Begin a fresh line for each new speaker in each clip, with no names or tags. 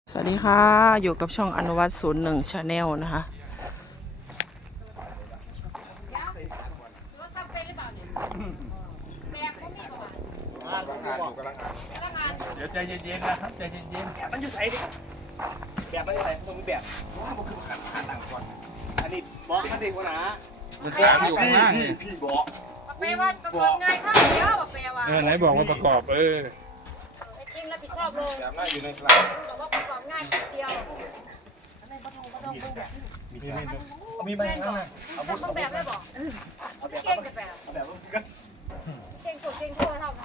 สวัสดีค่ะอยู่กับช่องอนุวัต01 Channel นะคะ
เดี๋ยวใจเย็นๆนะครับใจเย็นๆแบบมันอยู่ใส่ดิแบบมันอยู่ใส่ตรงนี้แบบว้าวมันคือขาต่างก่อนอันนี้บล็อกมันดีกว่านะมันก็อยู่ข้างล่างพี่บล็อก
เปว่าประกอบงานข้าวเดียวเปว่า
ไหนบอกว่าประกอบ
ไอ้จริงรับผิดชอบลง
แบบน่าอยู่ในกลาง
บอกว่าประกอบงานเดียว
มีไหมข้างใน
เอาแบบได้บอกเอาเก่งกันแบบ
แบบ
เก่งสุดเก่งทั่วเท่ากัน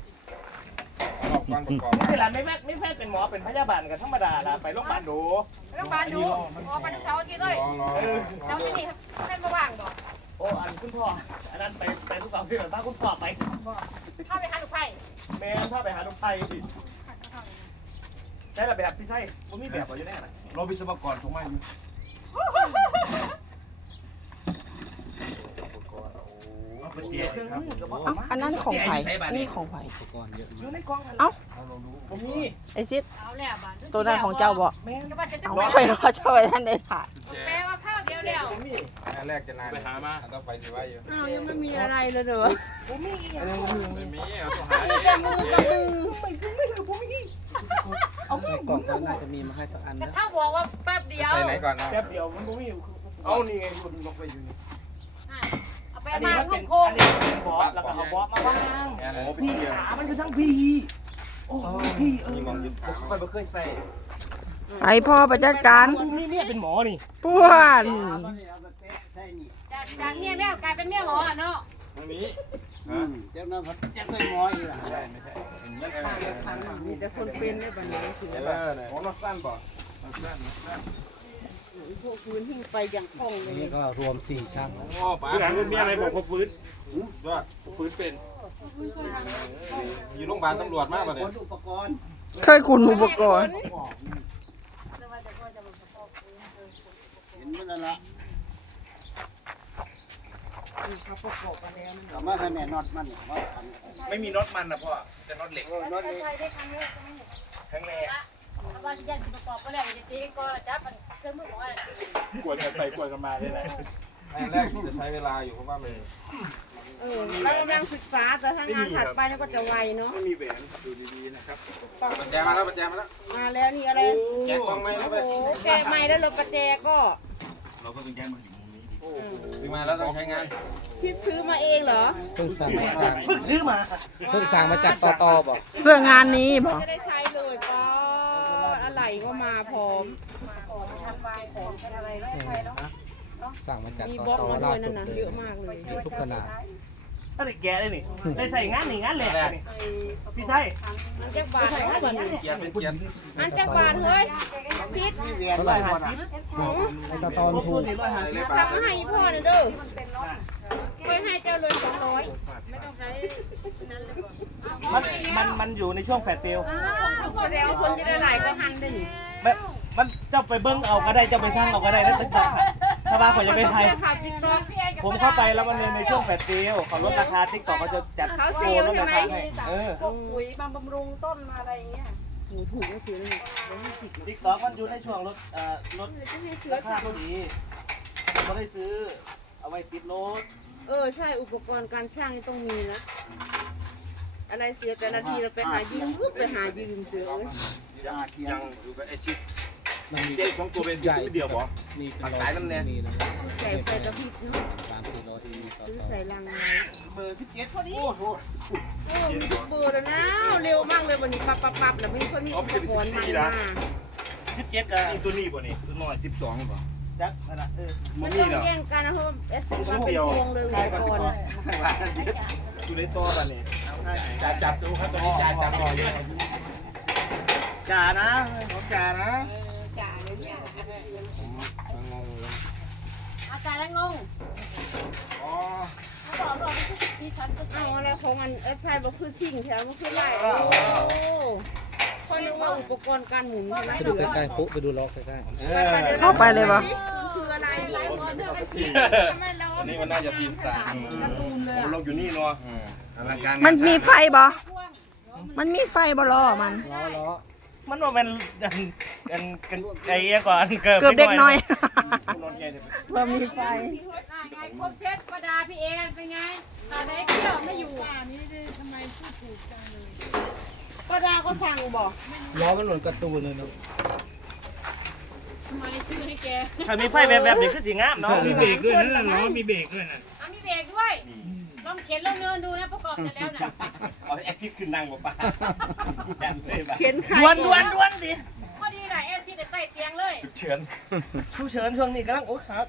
เวลาไม่แพทย์เป็นหมอเป็นพยาบาลกันธรรมดาละไปโรงพยาบาลดู
โรงพยาบาลดูหมอปันเสาร์ที่เลยเสาร์ที่นี่แค่มาว่างบอก
โอ้อันคุณพ่ออันนั้นไปทุกฝั่งที่แบบบ้านคุณพ่อไป
เข้าไปหาลูกไผ่
แม่ถ้าไปหาลูกไผ่ดิใช่ละแบบพี่ใช่ผมมีแบบอยู่แน่ไหนเราวิศวกรส่งมาอยู่
อันนั้นของไผ่นี่ของไผ่
อยู่ในกล่อง
เอ้า
ผมมี
ไอซิด
เอาแล้วบ้าน
ตัวนั้นของเจ้าบ่
แม่
ก็ว่าจะ
เอา
ไป
ไปแล้วเจ้าไปท่านได้ถ่าย
แปลว่าข้าวเดียวแล้ว
ผมมี
อันแรกจะนานไปหามาต้องไปสิว่าอยู่
อ้าวยังไม่มีอะไรเลยเหรอ
ผมมี
ไม่มีเอาตัวหา
มีแต่มือกับมือ
เอาไม่
กล่องก็น่าจะมีมาให้สักอัน
แต่
นะ
ถ้าบอกว่าแป๊บเดียว
ใส่ไหนก่อนนะ
แป๊บเดียวมันมีเอานี่ไงคุณลงไปอยู่นี่
เอาไป
อันนี้
มา
มัน
ลู
เป็น
กโค้ง
อันนี้เป็นบอสแล้วก็เอาบอสมาบ้างพี่ขามันคือทั้งพี่โอ้พี่
มีมองยึดขา
ค่อยไม่เคยใส่
ไอพ่อประจัดการ
นี่เนี่ยเป็นหมอนี่
ป้วน
จากเมียแม่กลายเป็นเมียหมอเนาะ
ไม่มี
เจ้าหน้าที่จะเคยมอยล่ะ
ไม่ใช่ไม่ใช่
มีแต่คนเป็นได้บัดนี้สิ
ของเราสั้นก่อนสั้น
พวกพื้นที่ไปอย่างคล่องเลย
นี่ก็รวม4ชั้น
โอ้ป๋า
ที่หลังมีอะไรบอกเขาฟื้น
ยอด
ฟื้นเป็น
อยู่โรงพยาบาลตำรวจมากป่ะเนี่ย
อุปกรณ์
เคยคุณอุปกรณ์
เห็นมันนั่นละสามารถให้แม่น็อตมันว่าทำ
ไม่มีน็อตมันนะพ่อแต่น็อตเหล็ก
น็อต
ใช่
นี่
ใช่ได้ครั้งแรกใช่ไหม
ครั้งแรก
เอาว่าที่ยันประกอบก็แล้วจะตีก็จับมันเครื่องมือของอะไร
กวดกันไปกวดกันมาเลยแหละ
แรกจะใช้เวลาอยู่เพราะว่ามัน
เรากำลังศึกษาแต่ถ้างานถัดไปก็จะไวเนาะ
ไม่มีแหวนดูดีๆนะครับ
ปัจแจมาแล้วปัจแจมาแล้ว
มาแล้วนี่อะไร
แกะกล่องไหมแล้วไป
โอ้แกะใหม่แล้วเหรอประแจก็
เราก็ต้องแยกมาถึงมุมนี้
ถึงมาแล้วต้องใช้งาน
คิดซื้อมาเองเหรอ
เพิ่งสั่งมาจาก
เพิ่งซื้อมา
ตอบอก
เพื่องานนี้บอก
จะได้ใช้เลยป้อ
อะไรก็มาพร้อม
ทำวางของเป็นอะไรไม่ใช่เนาะ
สั่งมาจาก
มี
ต
บล็อก
อ
มาด้
ล่า
วย
สุ
นั่
ด
นนะ
เลย
เยอะมากเลย
ทุกขนาด
ถ้าได้แกะได้นี่ได้ใส่งานนี่งานแหลกนี่พี่ใช่
มันจะบาท
ใส่
เท่า
งาน
ไหร่
นี่
เกียร์เป็นเกียร์
มันจะบาทเฮ้ยคิด
เท่าไหร่
ในตะตอนถูก
ทำให้พ่อหน่อยเด้อไปให้เจ้าเลย200
ไม่ต้องใช้นั้นเลย
มันอยู่ในช่วงแฟดเฟล
แสดงว่าคนจะได้หลายก็หันได้หนิ
มันเจ้าไปเบิ้งเอาก็ได้เจ้าไปสร้างเอาก็ได้แล้วตึกตักถ้าว่าเขาจะไปไทย
ข่าวติ๊กต็อก
ผมเข้าไปแล้วมันในช่วงแฟดเซลเขาลดราคาติ๊กต็อกเขาจะจัดโปรลดราคาให้เออ
พวกปุ๋ยบำรุงต้นมาอะไรอย่างเงี้ย
โหถูกก็ซื้อเลย120
ติ๊กต็อกมันอยู่ในช่วงลดลด
จะให้ซื้อ
ราคาพอดีผมไม่ได้ซื้อเอาไว้ติดรถ
ใช่อุปกรณ์การช่างต้องมีนะ อะไรเสียแต่ละทีเราไปหายืมไปหายืมเสือ
ยังอยู่กับไอชิป
มันมี
เจ๊ของตัวเป็นชิ้นเดียวบ่
มีเป็นร้อยมีนะ
ใส่ไฟกระพริบเนาะ
3-400ที่ต่อ
ซื้อ
ต่อ
ใส่ลังไว้
เบอร์17พอดี
มีทุกเบอร์แล้วนะเร็วมากเลยวันนี้ปั๊บแล้วมีคนมีอุปกรณ์ใหม่มา
17กับตัวนี้บ่นี่ตัวน้อย12บ่จักนั่นน่ะ
ไม่
บ่มี
ต้อง
เนาะ
แย่งกันนะเพราะว่าเอสซีมาเป็นวงเลยอุปกรณ์
อยู่ในตัวกันนี่
จับดูครับตอนนี้จับรออยู่
จ่านะจ่านะ
จ่าเลยเนี่ย
งงเลย
อาจารย์แล้วงง
อ๋อ
เขาบอกเราที่ชั้นก็
เอาอะไรของมันใช่บอกคือสิ่งแถวมันคือไรโอ้คนนึกว่าอุปกรณ์การหมุน
ไปดูใกล้ๆปุ๊บไปดูล็อกใกล้
เข้าไปเลยปะคืออะไร
อันนี้มันน่าจะทีมสตาร์ลงอยู่นี่เนาะอลังการ
มันมีไฟบ่มันมีไฟบ่ล้อมัน
ๆล้อ
มันว่ามันกันไอ้เอี้ยก่อนเกิด
เกือบเด็กน้อย
นอนใหญ่แต่
เพื่อมีไฟ
ไงครบเซตประดาพี่เอ็นเป็นไงตอนไหนเที่ยวไม่อยู่
ป้าดาก็สั่งบอก
ล้อมันเหมือนการ์ตูนเลยเนาะ
ทำไมชื่อให้แก
ถ้ามีไฟแบบนี้คือสีงามเนาะ
มีเบรกด้วยนะล้อมีเบรกด้วยนะ
เอามีเบรกด้วยลองเข็นลองเนินดูนะประกอบเสร็จแล้วน่ะ
เอาแอคซิสขึ้นนั่งบ่ป่ะ
เข็นไข่
ด่วนดิ
พอดีแหละเอซี่ใส่เตียงเลย
เฉินชูเฉินช่วงนี้กำลังโอ้ครับ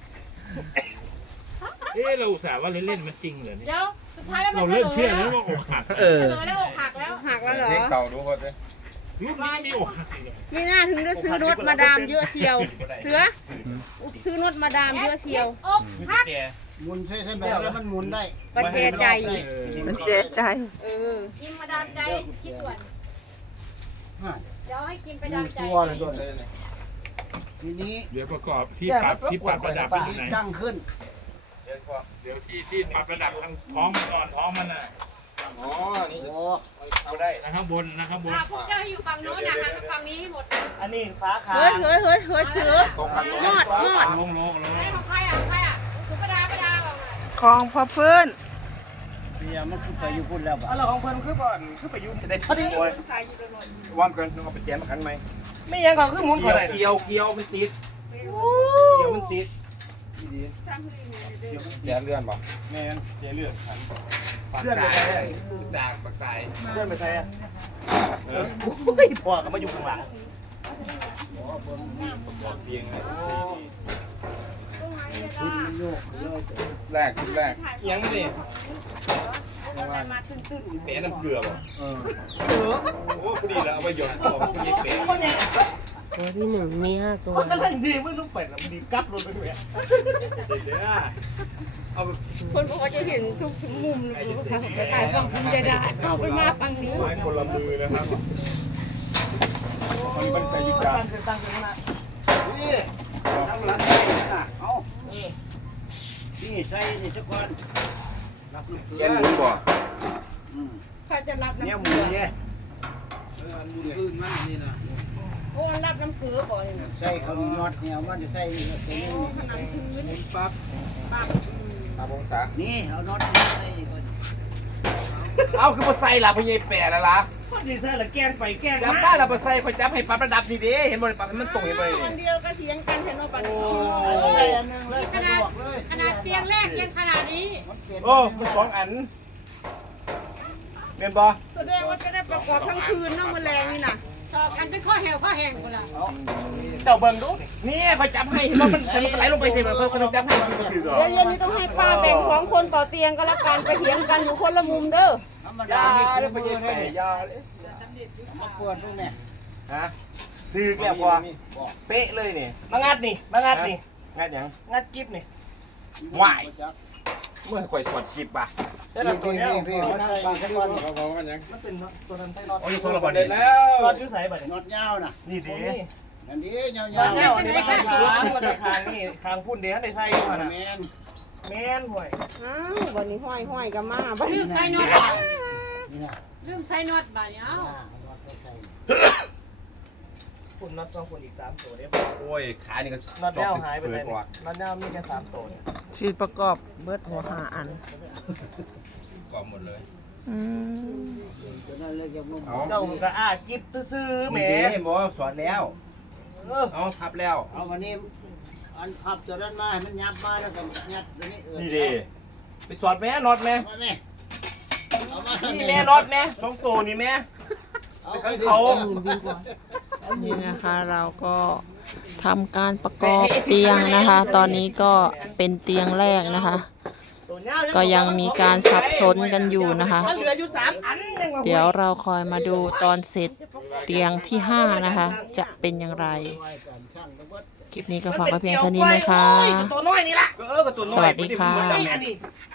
เราอุตส่าห์ว่าเล่นๆมันจริงเหรอเนี่ย
เดี๋ยวสุดท้ายแล้วมัน
เราเริ่มเชื่อแล้วว่าอกหัก
เสนอแล้วอกหักแล้ว
หักแล้วเหรอ
เด็กเสาดูก่อนเลย
รูปนี้มีอกหักอีกเหรอ
มีหน้าถึงได้ซื้อรถมาดามเยอะเชียว เสือซื้อรถมาดามเยอะเชียว
อกหัก
แก
หมุนใช่แบบแล้วมันหมุนได้
ปัจเจใจ
มันเจ๊ใจ
กินมาดามใจคิดด่วนเดี๋ยวให้กินไปดามใจ
ตัวเลยตัวทีนี้
เดี๋ยวประกอบที่ปรับประดับไปอยู่ไหน
ตั้งขึ้น
เดี๋ยวที่ปรับประดับทางท้องมันก่อนท้องมันน่ะ
อ๋อนี่
โอ้
เอาได้
นะข้างบนนะข้างบน
พวกเจ้าอยู่ฝั่งโน้นนะหันมาฝั่งนี้ให้หมด
อันนี้ฟ้าขาว
เฮ้ยเสือ
ตรงกัน
มอด
ลง
ไอ้ของใครอ่ะของใครอ่ะคุณประดาบอกหน่อย
ของพอฟื้น
เบียมันขึ้นไปอยู่พุ่นแล้วบ่
เอาเราของเพิ่นคือก่อนคือไปยุ่งจะได้พอดี
ว่ามกันเอาไปแจมกันไหม
ไม่ยังก่อนคือหมุนก่อนเลย
เกี่ยวมันติดเกี่ยวมันติดแจเลื่อนบ่
แม่นเจเลือดขัน
ปากตายปากตาย
เลื่อนไปใช่อ่ะโอ้ยพ่อก็มาอยู่ข้างหลัง
เพียงเลย
ชุดมันโยกโยก
แรกเอียงนี่เป๋น้ำเกลือบ่โอ้พอดีแล้วเอาไปหยดต่อพอดีเป๋
ตัวที่หนึ่งมี5 ตัว
มันก็เล่นดีไม่ต้องเปิดมันดีกลับรถไปด้วย
เดี๋ยวเอา
คนก็จะเห็นทุกมุมเลยไปถ่ายฝั่งคุณจะได้เอาไปมาฝั่งนี้
ไม้คนละมือนะครับมันใส่ยุกยา
ตั้งขึ้นมา
นี่ทำหลังน่ะเอานี่ใส่นี่สักคนรับลูกเสื
แกนหมุนบ่
ถ้าจะรับ
เนี่ย
น้ำ
หมุ
เกลื
น
อ
เนี่ย
ขึ้นมากนี่นะ
โอ้รับน้ำเกลือบ่อยนะ
ใส่เขายอดเนี่ยมันจะใส่นี่
ผนังพื้น
ปั๊บ
ปั๊บ
ตามองศา
นี่เอาน็อตนี่ใส่ก่อน
เอาคือมาใส่ละพญายแปะแล้วล่ะ
พอดีใช่ละแกล้งไปแกล้ง
จับ
มา
บ้านเรามาใส่คอยจับให้ปรับระดับนี่ดิเห็นบ่ปรับให้มันตรงเห็นบ่
คนเดียวก็เถียงกันเห็นว่าปันนี้
ใส่อันนึงเลย
ขนาดเตียงแรกยังขนาดนี้
โอ้มันสองอันเห็นบ่
แสดงว่าจะได้ประกอบทั้งคืนน้องแมลงนี่นะ
สอบกันเป็นข้อแหวข้อแห่งคนละ
เจ้าเบิ่งดู
นี่คอยจับให้เห็นบ่มันไหลลงไปสิมันคนต้องจับให้สิมันคือ
เดี๋ยวเย็นนี้ต้องให้ป้าแบ่ง2 คนต่อเตียงก็แล้วกันไปเถียงกันอยู่คนละมุมเด้อ
ธรรม
ยา
ดาไม่
เลยพ
คุ้ม
ญาย
เลย
แปะยาเลย
มาปวดตรงเนี่ย
ฮะถือแก่พอเป๊ะเลยนี่
มางัดนี่มางัดนี่
งัดหยัง
งัดจิ๊บนี่
ไหวเมื่อข่อยสวดจิบอ่ะ
ได้หลับตัวเนี้ย
พี่มันใส่สักคน
มันเป็นตัวนั้นใส่น็อต
โอ้ยตัวระเบิดแล้ว
น็อตยุ่ใส่บัดนี้
น็อตยาวน่ะ
นี่ดี
อันนี้ยาว
น็อต
ๆ
แนวนี่มันสูงตัวคางนี่คางพุ่นเดียวในใส่อยู่หั่นน่ะ
แมน
แม่นห่วย
อ้าววันนี้ห้อยกันมาบัด
ลื
นี้
มใส่น็อต
นี่นะ
ลืมใส่น็อตบ่าเนี่ย
น็อตใส่
พุ่นน็อตต้องพุ่นอีก3ตัวเด้อ
โอ้ยขานี่ก็
น็อตแนวหายไป
เล
เลย
ยกว่า
น็อตแนวมีแค่3ตัวเนี่ย
ชีดประกอบเบิดหัว5 อัน
ก็หมดเลย
จะได้เลิกยังนุ่ม
เอา
เจ้ามันก็อ้าจิ๊บซื่อๆแหม
เห็นบ่สอนแล้ว เอาพับแล้ว
เอาวันนี้อันพับตัวนั้นมาให้มันยับมาแล้วก็ยัดตัวนี้
นี่ดิไปสอนแม่น็อตแม่
มาแม่เอามา
นี่แม่น็อตแม่สองตัวนี่แม่
เอา
ไป
ไป
ข้าง
ดิ
เขา
นี่นะคะเราก็ทำการประกอบเตียงนะคะ ตอนนี้ก็เป็นเตียงแรกนะคะ ก็ยังมีการสับสนกันอยู่นะคะ
มันเหลืออยู่3อันยังว่า
เดี๋ยวเราคอยมาดูตอนเสร็จเตียงที่5นะคะ จะเป็นอย่างไร คลิปนี้ก็ฝากไว้เพียงเท่านี้นะคะ
ตัวน้อยนี่ล่ะ
ก็ตัวน้อย
สวัสดีค่ะ
อันนี้